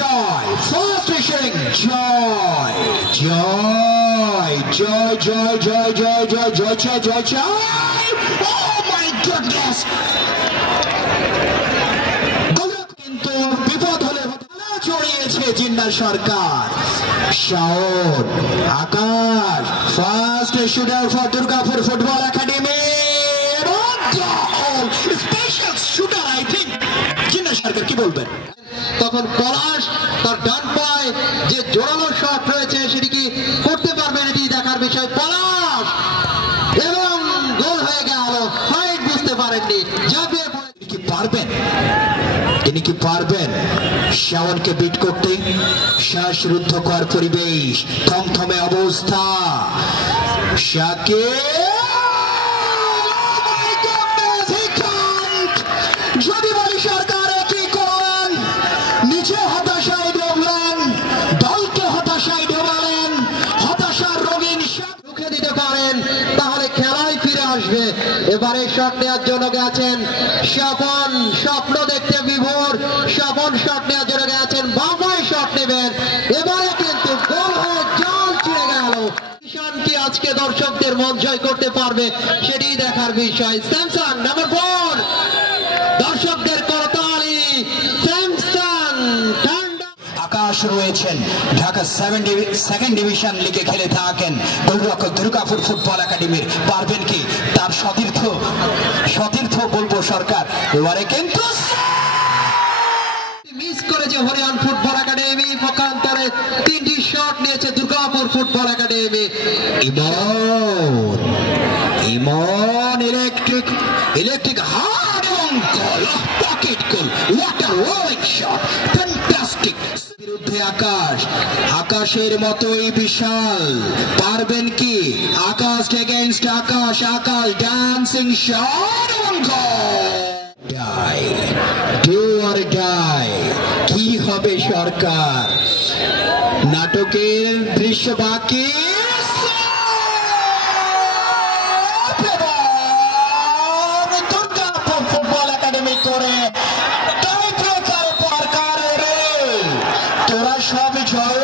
বিষয় first fishing জয় জয় জয় জয় জয় জয় জয় জয় জয় জয় জয় ও মাই গডনেস কিন্তু বিপদ হলে জড়িয়েছে Jinna Sarkar Shaon Akash first shooter for Durgapur football academy special shooter I think Jinna Sarkar কি বলবেন তখন পলাশ তার ডান পায়ে যে জোরালো শট রয়েছে সেটি কি করতে পারবেন এটি দেখার বিষয় পলাশ এবং গোল হয়ে গেল ফাইট বুঝতে পারেননি ঝাঁপিয়ে পড়ে কি পারবেন তিনি কি পারবেন শাওনকে বিট করতে শ্বাসরুদ্ধকর পরিবেশ থমথমে অবস্থা যদি বলি সরকার কি করেন নিচে হতাশায় ডুবলেন দলকে হতাশায় ডোবালেন হতাশার রঙিন রুখে দিতে পারেন তাহলে খেলায় ফিরে আসবে এবারে শট নেওয়ার জন্য গেছেন স্বপন স্বপ্ন দেখতে বিভোর স্বপন শট নেওয়ার জন্য গেছেন বাবাই শট নেবেন এবারে কিন্তু গোল হয়ে জাল ছিঁড়ে গেল কি আজকে দর্শকদের মন জয় করতে পারবে সেটি দেখার বিষয় স্যামসাং নাম্বার 4 দর্শকদের করতালি স্যামসাং আকাশ রয়েছেন ঢাকা সেকেন্ড ডিভিশন লিগে খেলে থাকেন গোলরক্ষক দুর্গাপুর ফুটবল একাডেমির পারবেন কি তার সতীর্থ বলবো সরকার এবারে কিন্তু মিস করেছে হরিয়ান ফুটবল একাডেমি পক্ষান্তরে 3টি শট নিয়েছে Durgapur football academy Emon electric hard এবং goal pocket goal what a rolling shot fantastic বিরুদ্ধে আকাশের মতোই বিশাল পারবেন কি Akash against Akash dancing shot এবং গোল ডু অর ডাই কি হবে সরকার নাটকের দৃশ্য বাকি দুর্গাপুর ফুটবল একাডেমি করে তোরা সব জয়